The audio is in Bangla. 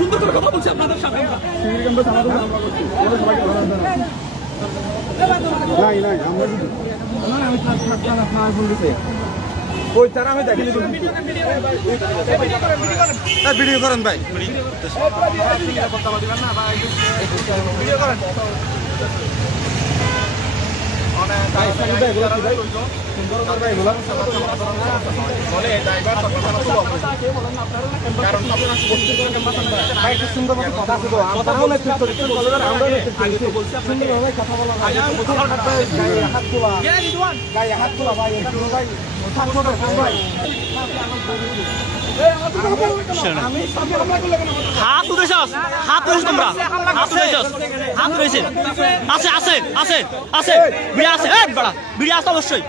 সুন্দর করে কথা বলছি আপনাদের সামনে। ওই তারা আমি দেখি ভিডিও করেন ভাই ভিডিও করেন হাত উঠেছস হাত উঠেছ তোমরা হাত উঠেছস হাত উঠেছে আছে আছে আছে আছে বিড়ি আছে এই বড়া বিড়ি আছে অবশ্যই